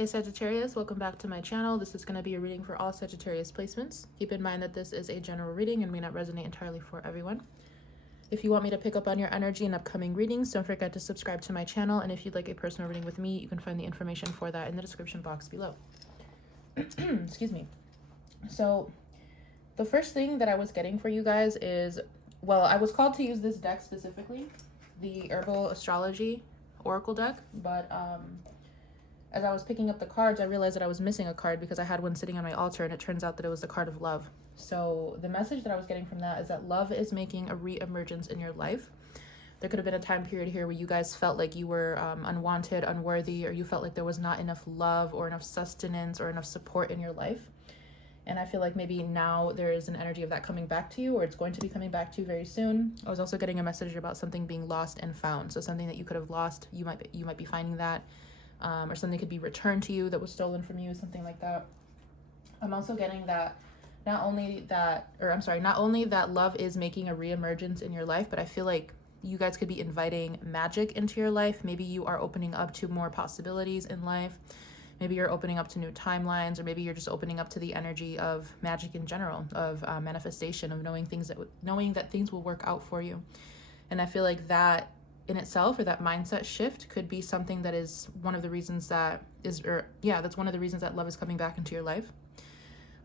Hey Sagittarius, welcome back to my channel. This is going to be a reading for all Sagittarius placements. Keep in mind that this is a general reading and may not resonate entirely for everyone. If you want me to pick up on your energy in upcoming readings, don't forget to subscribe to my channel. And if you'd like a personal reading with me, you can find the information for that in the description box below. Excuse me. So the first thing that I was getting for you guys is, well, I was called to use this deck specifically, the Herbal Astrology Oracle deck, but as I was picking up the cards, I realized that I was missing a card because I had one sitting on my altar, and it turns out that it was the card of love. So the message that I was getting from that is that love is making a re-emergence in your life. There could have been a time period here where you guys felt like you were unwanted, unworthy, or you felt like there was not enough love or enough sustenance or enough support in your life. And I feel like maybe now there is an energy of that coming back to you, or it's going to be coming back to you very soon. I was also getting a message about something being lost and found. So something that you could have lost, you might be finding that. Or something could be returned to you that was stolen from you, something like that. I'm also getting that not only that love is making a reemergence in your life, but I feel like you guys could be inviting magic into your life. Maybe you are opening up to more possibilities in life. Maybe you're opening up to new timelines, or maybe you're just opening up to the energy of magic in general, of manifestation, of knowing that things will work out for you. And I feel like that in itself, or that mindset shift, could be something that is one of the reasons that's one of the reasons that love is coming back into your life.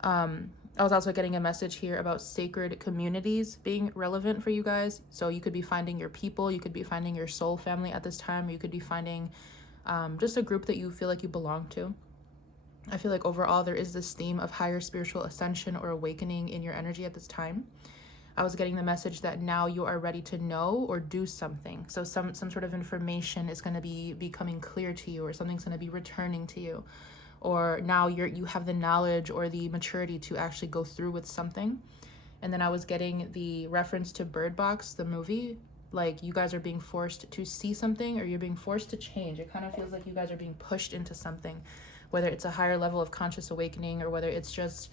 I was also getting a message here about sacred communities being relevant for you guys. So you could be finding your people, you could be finding your soul family at this time, or you could be finding just a group that you feel like you belong to. I feel like overall there is this theme of higher spiritual ascension or awakening in your energy at this time. I was getting the message that now you are ready to know or do something. So some sort of information is going to be becoming clear to you, or something's going to be returning to you, or now you have the knowledge or the maturity to actually go through with something. And then I was getting the reference to Bird Box, the movie, like you guys are being forced to see something, or you're being forced to change. It kind of feels like you guys are being pushed into something, whether it's a higher level of conscious awakening, or whether it's just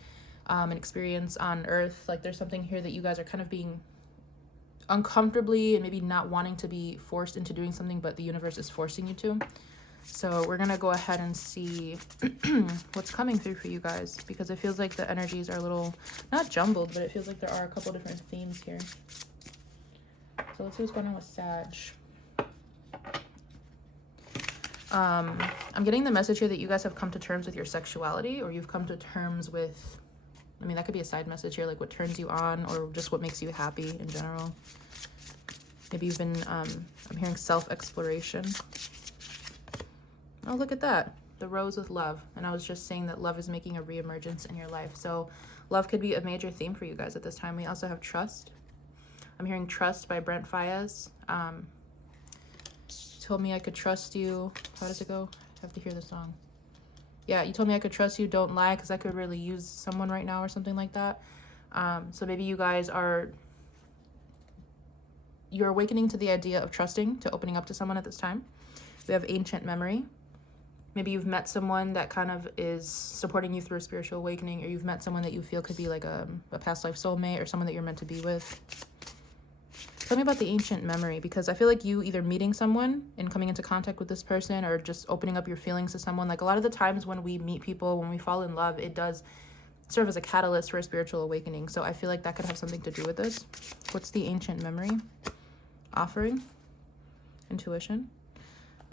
an experience on earth. Like there's something here that you guys are kind of being uncomfortably and maybe not wanting to be forced into doing something, but the universe is forcing you to. So we're gonna go ahead and see what's coming through for you guys, because it feels like the energies are a little, not jumbled, but it feels like there are a couple different themes here. So let's see what's going on with Sag. I'm getting the message here that you guys have come to terms with your sexuality, or you've come to terms with, I mean, that could be a side message here, like what turns you on, or just what makes you happy in general. Maybe you've been, I'm hearing self-exploration. Oh, look at that. The rose with love. And I was just saying that love is making a reemergence in your life. So love could be a major theme for you guys at this time. We also have trust. I'm hearing Trust by Brent Faiyaz. Told me I could trust you. How does it go? I have to hear the song. Yeah, you told me I could trust you, don't lie, because I could really use someone right now, or something like that. So maybe you guys you're awakening to the idea of trusting, to opening up to someone at this time. We have Ancient Memory. Maybe you've met someone that kind of is supporting you through a spiritual awakening, or you've met someone that you feel could be like a past life soulmate, or someone that you're meant to be with. Tell me about the Ancient Memory, because I feel like you either meeting someone and coming into contact with this person, or just opening up your feelings to someone. Like a lot of the times when we meet people, when we fall in love, it does serve as a catalyst for a spiritual awakening. So I feel like that could have something to do with this. What's the Ancient Memory? Offering? Intuition?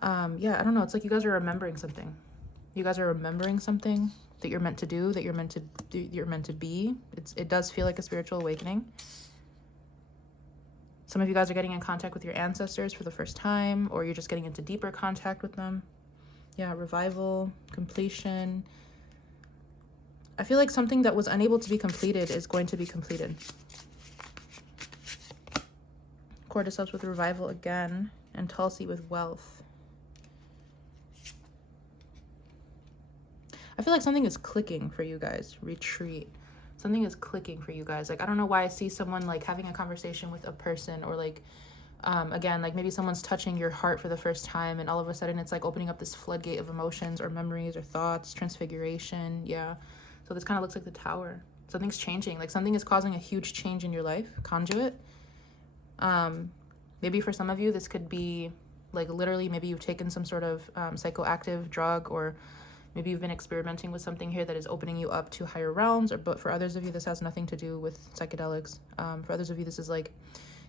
Yeah, I don't know. It's like you guys are remembering something. You guys are remembering something that you're meant to do, that you're meant to do, you're meant to be. It does feel like a spiritual awakening. Some of you guys are getting in contact with your ancestors for the first time, or you're just getting into deeper contact with them. Yeah, revival, completion. I feel like something that was unable to be completed is going to be completed. Cordyceps with revival again, and Tulsi with wealth. I feel like something is clicking for you guys. Retreat. Something is clicking for you guys. Like, I don't know why I see someone like having a conversation with a person, or like, again, like maybe someone's touching your heart for the first time, and all of a sudden it's like opening up this floodgate of emotions or memories or thoughts, transfiguration. Yeah. So this kind of looks like the Tower. Something's changing. Like something is causing a huge change in your life. Conduit. Maybe for some of you, this could be like literally maybe you've taken some sort of psychoactive drug, or Maybe you've been experimenting with something here that is opening you up to higher realms, but for others of you, this has nothing to do with psychedelics. For others of you, this is like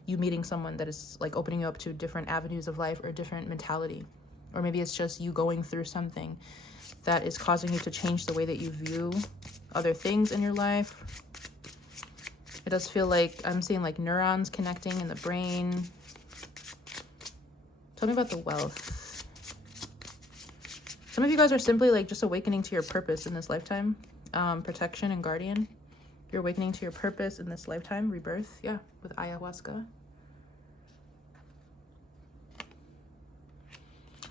you meeting someone that is like opening you up to different avenues of life or a different mentality. Or maybe it's just you going through something that is causing you to change the way that you view other things in your life. It does feel like I'm seeing like neurons connecting in the brain. Tell me about the wealth. Some of you guys are simply like just awakening to your purpose in this lifetime. Protection and guardian. You're awakening to your purpose in this lifetime. Rebirth. Yeah, with ayahuasca.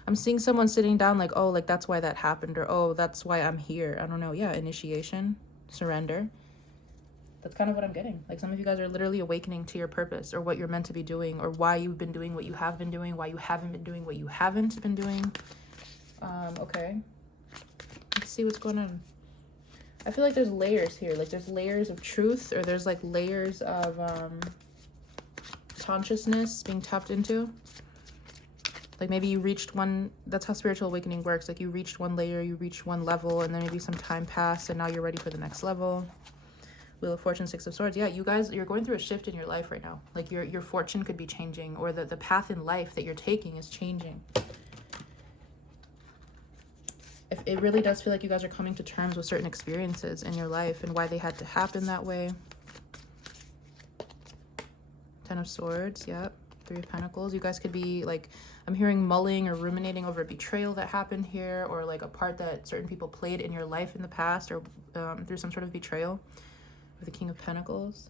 I'm seeing someone sitting down like, oh, like that's why that happened, or oh, that's why I'm here. I don't know. Yeah, initiation, surrender. That's kind of what I'm getting. Like some of you guys are literally awakening to your purpose or what you're meant to be doing, or why you've been doing what you have been doing, why you haven't been doing what you haven't been doing. Okay. Let's see what's going on. I feel like there's layers here. Like there's layers of truth, or there's like layers of consciousness being tapped into. Like maybe you reached one, that's how spiritual awakening works. Like you reached one layer, you reached one level, and then maybe some time passed and now you're ready for the next level. Wheel of Fortune, Six of Swords. Yeah, you guys, you're going through a shift in your life right now. Like your fortune could be changing, or the path in life that you're taking is changing. If it really does feel like you guys are coming to terms with certain experiences in your life and why they had to happen that way. Ten of Swords, yep. Three of Pentacles. You guys could be like, I'm hearing mulling or ruminating over a betrayal that happened here, or like a part that certain people played in your life in the past, or through some sort of betrayal. With the King of Pentacles.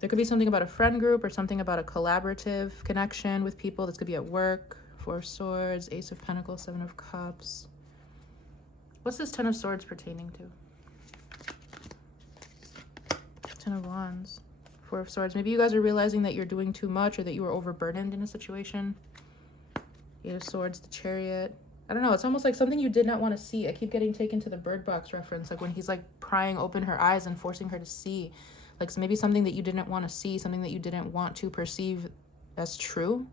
There could be something about a friend group or something about a collaborative connection with people. This could be at work. Four of Swords, Ace of Pentacles, Seven of Cups. What's this Ten of Swords pertaining to? Ten of Wands. Four of Swords. Maybe you guys are realizing that you're doing too much, or that you were overburdened in a situation. Eight of Swords, the Chariot. I don't know, it's almost like something you did not want to see. I keep getting taken to the Bird Box reference, like when he's like prying open her eyes and forcing her to see. Like so maybe something that you didn't want to see, something that you didn't want to perceive as true.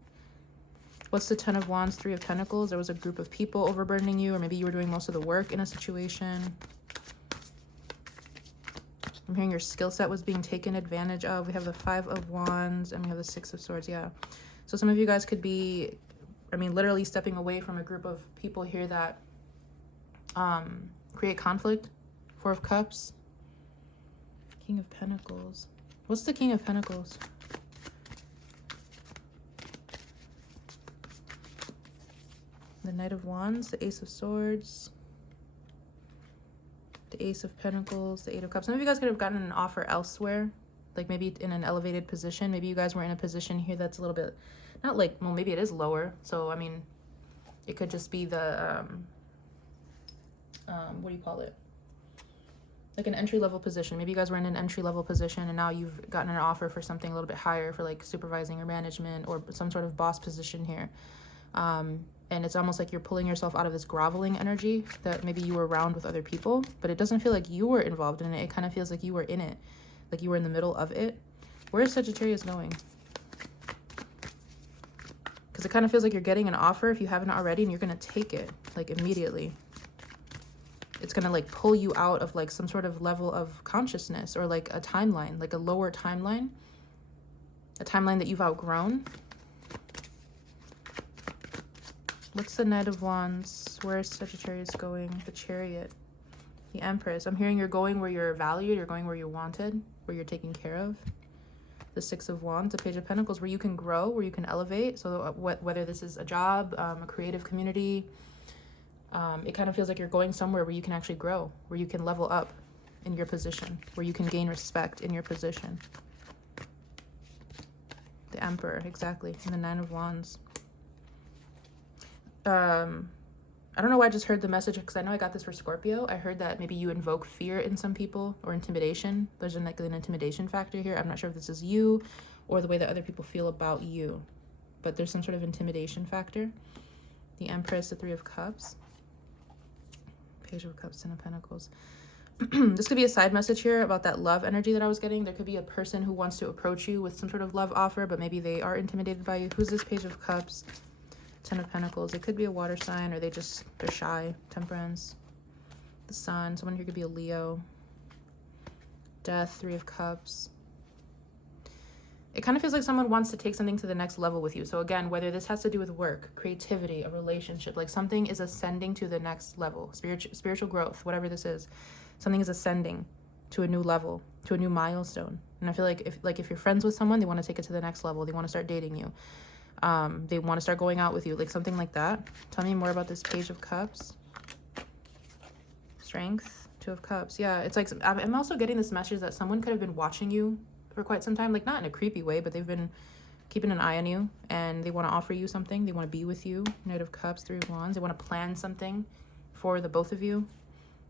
What's the Ten of Wands, Three of Pentacles? There was a group of people overburdening you, or maybe you were doing most of the work in a situation. I'm hearing your skill set was being taken advantage of. We have the Five of Wands and we have the Six of Swords, yeah. So some of you guys could be, I mean, literally stepping away from a group of people here that create conflict. Four of Cups. King of Pentacles. What's the King of Pentacles? The Knight of Wands, the Ace of Swords, the Ace of Pentacles, the Eight of Cups. Some of you guys could have gotten an offer elsewhere, like maybe in an elevated position. Maybe you guys were in a position here that's a little bit, not like, well, maybe it is lower. So, I mean, it could just be the, what do you call it? Like an entry-level position. Maybe you guys were in an entry-level position and now you've gotten an offer for something a little bit higher, for like supervising or management or some sort of boss position here. And it's almost like you're pulling yourself out of this groveling energy that maybe you were around with other people, but it doesn't feel like you were involved in it. It kind of feels like you were in it, like you were in the middle of it. Where is Sagittarius going? Because it kind of feels like you're getting an offer if you haven't already, and you're going to take it like immediately. It's going to like pull you out of like some sort of level of consciousness, or like a timeline, like a lower timeline, a timeline that you've outgrown. What's the Knight of Wands? Where is Sagittarius going? The Chariot. The Empress. I'm hearing you're going where you're valued. You're going where you're wanted. Where you're taken care of. The Six of Wands. The Page of Pentacles. Where you can grow. Where you can elevate. So whether this is a job, a creative community. It kind of feels like you're going somewhere where you can actually grow. Where you can level up in your position. Where you can gain respect in your position. The Emperor. Exactly. And the Nine of Wands. I don't know why I just heard the message, because I know I got this for Scorpio. I heard that maybe you invoke fear in some people, or intimidation. There's like an intimidation factor here. I'm not sure if this is you or the way that other people feel about you, but there's some sort of intimidation factor. The Empress, the Three of Cups, Page of Cups, Ten of Pentacles. This could be a side message here about that love energy that I was getting. There could be a person who wants to approach you with some sort of love offer, but maybe they are intimidated by you. Who's this Page of Cups? Ten of Pentacles. It could be a water sign, or they're shy. Temperance. The Sun. Someone here could be a Leo. Death. Three of Cups. It kind of feels like someone wants to take something to the next level with you. So again, whether this has to do with work, creativity, a relationship, like something is ascending to the next level, spiritual growth, whatever this is, something is ascending to a new level, to a new milestone. And I feel like if you're friends with someone, they want to take it to the next level. They want to start dating you. They want to start going out with you, like something like that. Tell me more about this Page of Cups. Strength. Two of Cups. Yeah, it's like I'm also getting this message that someone could have been watching you for quite some time, like not in a creepy way, but they've been keeping an eye on you, and they want to offer you something. They want to be with you. Knight of Cups, Three of Wands. They want to plan something for the both of you.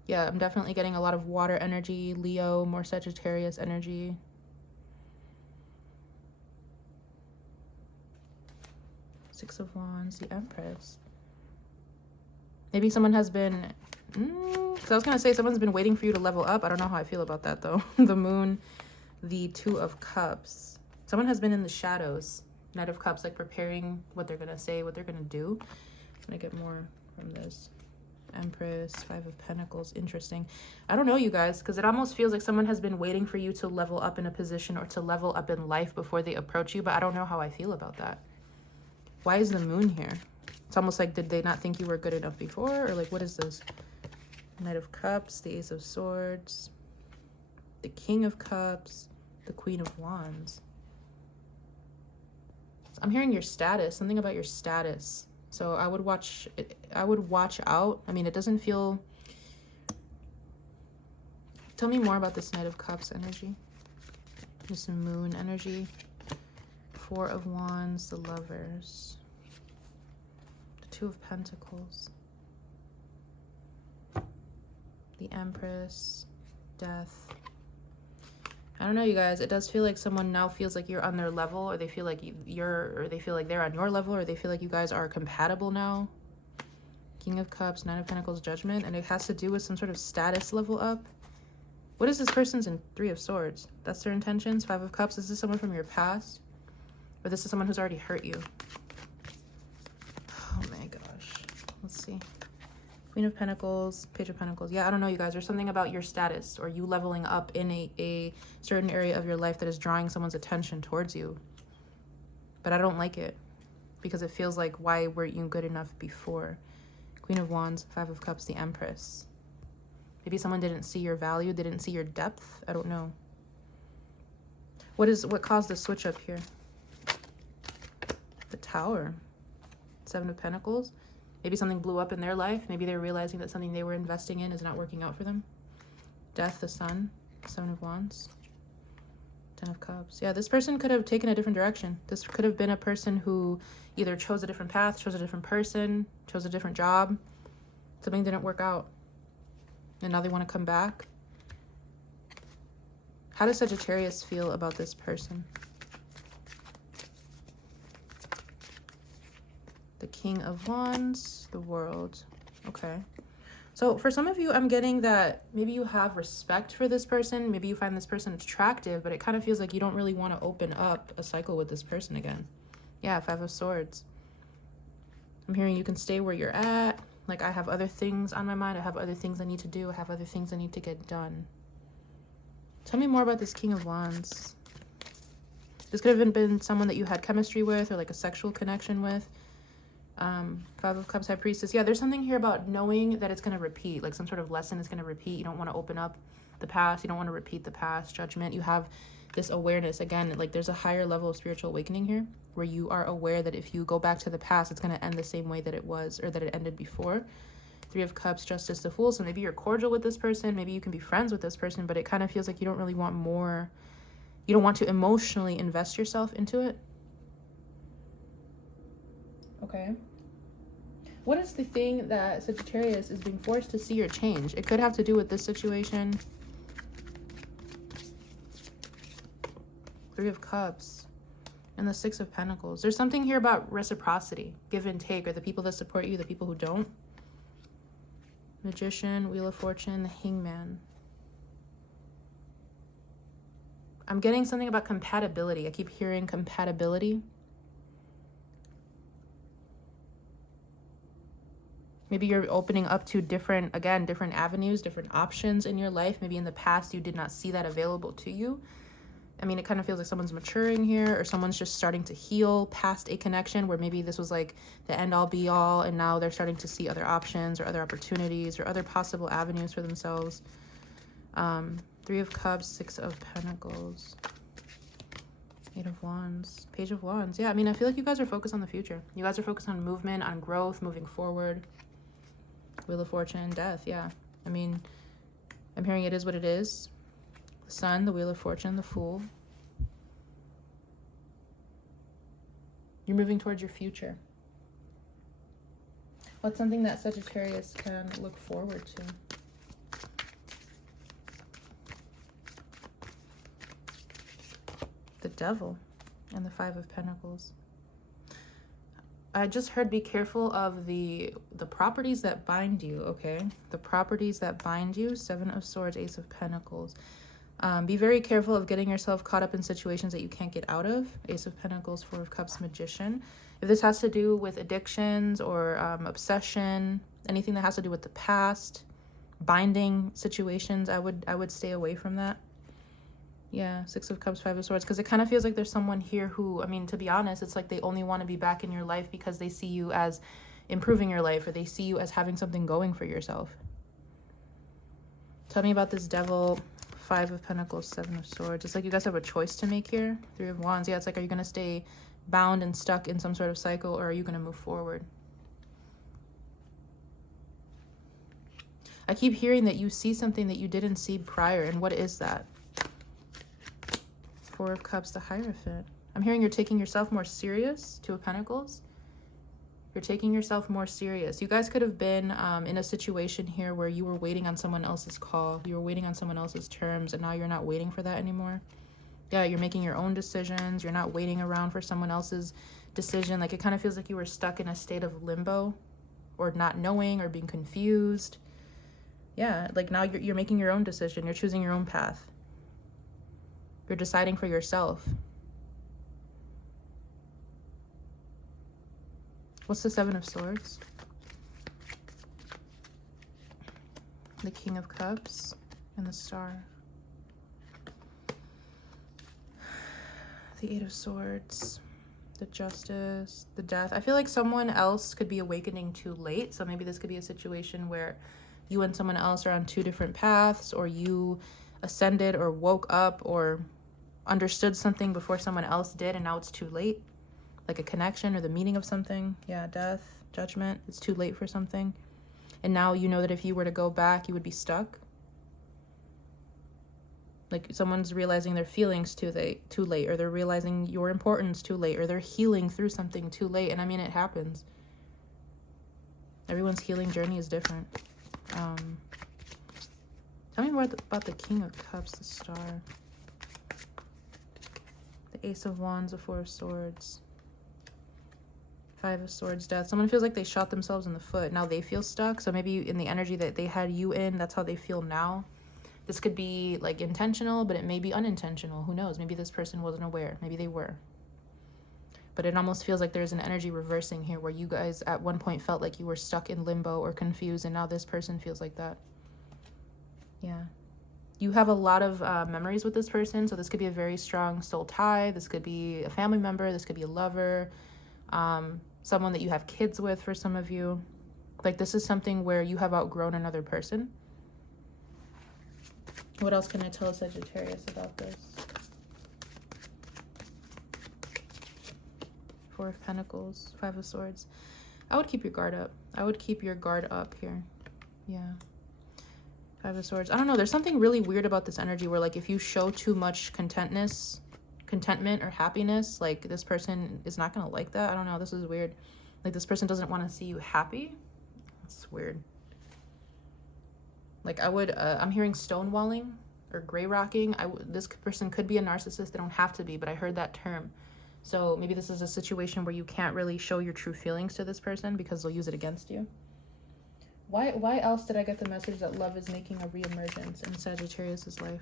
Yeah, I'm definitely getting a lot of water energy, Leo, more Sagittarius energy. Six of Wands, the Empress. Maybe someone has been because I was gonna say someone's been waiting for you to level up. I don't know how I feel about that though. The Moon, the Two of Cups. Someone has been in the shadows. Knight of Cups, like preparing what they're gonna say, what they're gonna do. I'm gonna get more from this. Empress, Five of Pentacles. Interesting. I don't know, you guys, because it almost feels like someone has been waiting for you to level up in a position or to level up in life before they approach you, but I don't know how I feel about that. Why is the Moon here? It's almost like, did they not think you were good enough before? Or like, what is this? Knight of Cups, the Ace of Swords, the King of Cups, the Queen of Wands. I'm hearing your status, something about your status. So I would watch out. I mean, it doesn't feel... Tell me more about this Knight of Cups energy. This Moon energy. Four of Wands, the Lovers. The Two of Pentacles. The Empress. Death. I don't know, you guys. It does feel like someone now feels like you're on their level, or they feel like they feel like they're on your level, or they feel like you guys are compatible now. King of Cups, Nine of Pentacles, Judgment, and it has to do with some sort of status level up. What is this person's in Three of Swords? That's their intentions. Five of Cups. Is this someone from your past, or this is someone who's already hurt you? Oh my gosh. Let's see. Queen of Pentacles, Page of Pentacles. Yeah, I don't know, you guys. There's something about your status or you leveling up in a certain area of your life that is drawing someone's attention towards you. But I don't like it because it feels like, why weren't you good enough before? Queen of Wands, Five of Cups, the Empress. Maybe someone didn't see your value, didn't see your depth. I don't know. What caused the switch up here? The Tower. Seven of Pentacles. Maybe something blew up in their life. Maybe they're realizing that something they were investing in is not working out for them. Death, the Sun, Seven of Wands, Ten of Cups. Yeah, this person could have taken a different direction. This could have been a person who either chose a different path, chose a different person, chose a different job. Something didn't work out. And now they want to come back. How does Sagittarius feel about this person? The King of Wands, the World. Okay. So for some of you, I'm getting that maybe you have respect for this person. Maybe you find this person attractive, but it kind of feels like you don't really want to open up a cycle with this person again. Yeah, Five of Swords. I'm hearing you can stay where you're at. Like, I have other things on my mind. I have other things I need to do. I have other things I need to get done. Tell me more about this King of Wands. This could have been someone that you had chemistry with or like a sexual connection with. Five of Cups, High Priestess. Yeah, there's something here about knowing that it's going to repeat, like some sort of lesson is going to repeat. You don't want to open up the past. You don't want to repeat the past. Judgment. You have this awareness. Again, like there's a higher level of spiritual awakening here where you are aware that if you go back to the past, it's going to end the same way that it was or that it ended before. Three of Cups, Justice, the Fool. So maybe you're cordial with this person. Maybe you can be friends with this person, but it kind of feels like you don't really want more. You don't want to emotionally invest yourself into it. Okay. What is the thing that Sagittarius is being forced to see or change? It could have to do with this situation. Three of Cups and the Six of Pentacles. There's something here about reciprocity, give and take, or the people that support you, the people who don't. Magician, Wheel of Fortune, the Hangman. I'm getting something about compatibility. I keep hearing compatibility. Maybe you're opening up to different avenues, different options in your life. Maybe in the past you did not see that available to you. I mean, it kind of feels like someone's maturing here, or someone's just starting to heal past a connection where maybe this was like the end all be all, and now they're starting to see other options or other opportunities or other possible avenues for themselves. 3 of Cups, 6 of Pentacles, 8 of Wands, Page of Wands. Yeah, I mean, I feel like you guys are focused on the future. You guys are focused on movement, on growth, moving forward. Wheel of Fortune, Death. Yeah, I mean, I'm hearing it is what it is. The Sun, the Wheel of Fortune, the Fool. You're moving towards your future. What's something that Sagittarius can look forward to? The Devil and the 5 of Pentacles. I just heard be careful of the properties that bind you, okay? The properties that bind you. 7 of Swords, Ace of Pentacles. Be very careful of getting yourself caught up in situations that you can't get out of. Ace of Pentacles, 4 of Cups, Magician. If this has to do with addictions or obsession, anything that has to do with the past, binding situations, I would stay away from that. Yeah, 6 of Cups, 5 of Swords, because it kind of feels like there's someone here who, I mean, to be honest, it's like they only want to be back in your life because they see you as improving your life, or they see you as having something going for yourself. Tell me about this Devil, 5 of Pentacles, 7 of Swords. It's like you guys have a choice to make here. 3 of Wands. Yeah, it's like, are you going to stay bound and stuck in some sort of cycle, or are you going to move forward? I keep hearing that you see something that you didn't see prior, and what is that? 4 of Cups, the Hierophant. I'm hearing you're taking yourself more serious. 2 of Pentacles. You're taking yourself more serious. You guys could have been in a situation here where you were waiting on someone else's call. You were waiting on someone else's terms, and now you're not waiting for that anymore. Yeah, you're making your own decisions. You're not waiting around for someone else's decision. Like, it kind of feels like you were stuck in a state of limbo, or not knowing, or being confused. Yeah, like now you're making your own decision. You're choosing your own path. You're deciding for yourself. What's the 7 of Swords? The King of Cups and the Star. The 8 of Swords, the Justice, the Death. I feel like someone else could be awakening too late. So maybe this could be a situation where you and someone else are on 2 different paths, or you ascended or woke up or understood something before someone else did, and now it's too late. Like a connection or the meaning of something. Yeah, Death, Judgment. It's too late for something. And now you know that if you were to go back, you would be stuck. Like someone's realizing their feelings too late, or they're realizing your importance too late, or they're healing through something too late. And I mean, it happens. Everyone's healing journey is different. Tell me more about the King of Cups, the Star. The Ace of Wands, the 4 of Swords. 5 of Swords, Death. Someone feels like they shot themselves in the foot. Now they feel stuck. So maybe in the energy that they had you in, that's how they feel now. This could be like intentional, but it may be unintentional. Who knows? Maybe this person wasn't aware. Maybe they were. But it almost feels like there's an energy reversing here, where you guys at one point felt like you were stuck in limbo or confused, and now this person feels like that. Yeah. You have a lot of memories with this person, so this could be a very strong soul tie. This could be a family member. This could be a lover. Someone that you have kids with for some of you. Like, this is something where you have outgrown another person. What else can I tell Sagittarius about this? 4 of Pentacles, 5 of Swords. I would keep your guard up. I would keep your guard up here. Yeah. 5 of Swords. I don't know. There's something really weird about this energy where, like, if you show too much contentment or happiness, like, this person is not going to like that. I don't know. This is weird. Like, this person doesn't want to see you happy. It's weird. Like, I would, I'm hearing stonewalling or gray rocking. This person could be a narcissist. They don't have to be, but I heard that term. So maybe this is a situation where you can't really show your true feelings to this person because they'll use it against you. Why else did I get the message that love is making a reemergence in Sagittarius's life?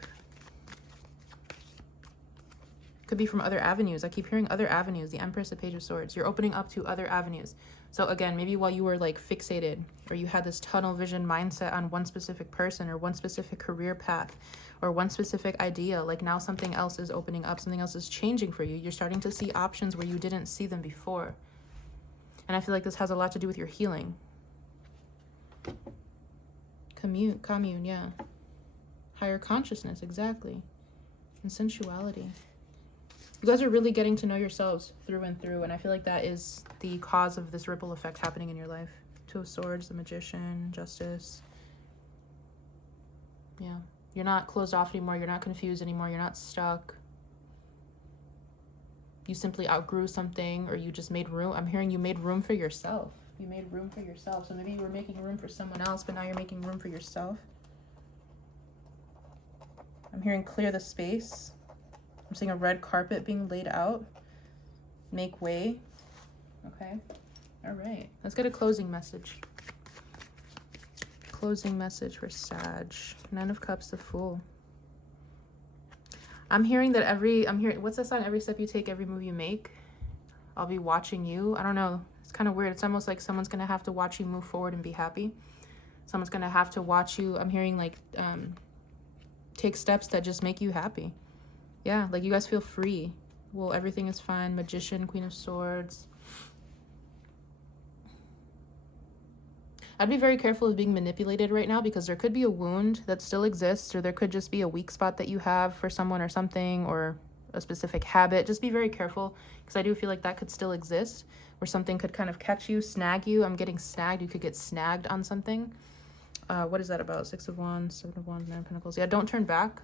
Could be from other avenues. I keep hearing other avenues. The Empress, the Page of Swords. You're opening up to other avenues. So again, maybe while you were like fixated, or you had this tunnel vision mindset on one specific person or one specific career path or one specific idea, like now something else is opening up, something else is changing for you. You're starting to see options where you didn't see them before. And I feel like this has a lot to do with your healing. Commune, yeah. Higher consciousness, exactly. And sensuality. You guys are really getting to know yourselves through and through, and I feel like that is the cause of this ripple effect happening in your life. Two of Swords, the Magician, Justice. Yeah. You're not closed off anymore. You're not confused anymore. You're not stuck. You simply outgrew something, or you just made room. I'm hearing you made room for yourself. You made room for yourself. So maybe you were making room for someone else, but now you're making room for yourself. I'm hearing clear the space. I'm seeing a red carpet being laid out. Make way. Okay. All right. Let's get a closing message. Closing message for Sag. Nine of Cups, the Fool. I'm hearing that what's that song? Every step you take, every move you make, I'll be watching you. I don't know. It's kind of weird. It's almost like someone's going to have to watch you move forward and be happy. Someone's going to have to watch you. I'm hearing like take steps that just make you happy. Yeah, like you guys feel free. Well, everything is fine. Magician, Queen of Swords. I'd be very careful of being manipulated right now, because there could be a wound that still exists, or there could just be a weak spot that you have for someone or something, or a specific habit. Just be very careful, because I do feel like that could still exist, where something could kind of catch you, snag you. I'm getting snagged. You could get snagged on something. What is that about? Six of Wands, Seven of Wands, Nine of Pentacles. Yeah, don't turn back.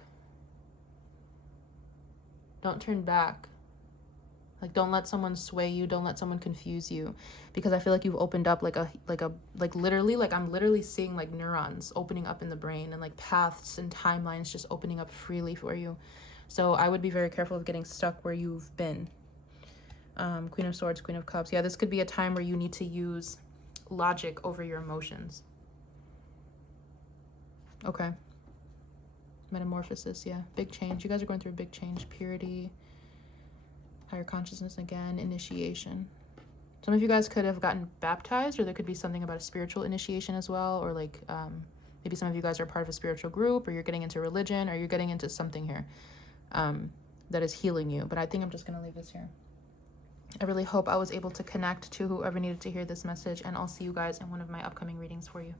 Don't turn back. Like, don't let someone sway you. Don't let someone confuse you, because I feel like you've opened up like literally, like I'm literally seeing like neurons opening up in the brain, and like paths and timelines just opening up freely for you. So I would be very careful of getting stuck where you've been. Queen of Swords, Queen of Cups. Yeah, this could be a time where you need to use logic over your emotions. Okay. Metamorphosis, yeah. Big change. You guys are going through a big change. Purity. Higher consciousness again. Initiation. Some of you guys could have gotten baptized, or there could be something about a spiritual initiation as well, or like maybe some of you guys are part of a spiritual group, or you're getting into religion, or you're getting into something here that is healing you. But I think I'm just going to leave this here. I really hope I was able to connect to whoever needed to hear this message, and I'll see you guys in one of my upcoming readings for you.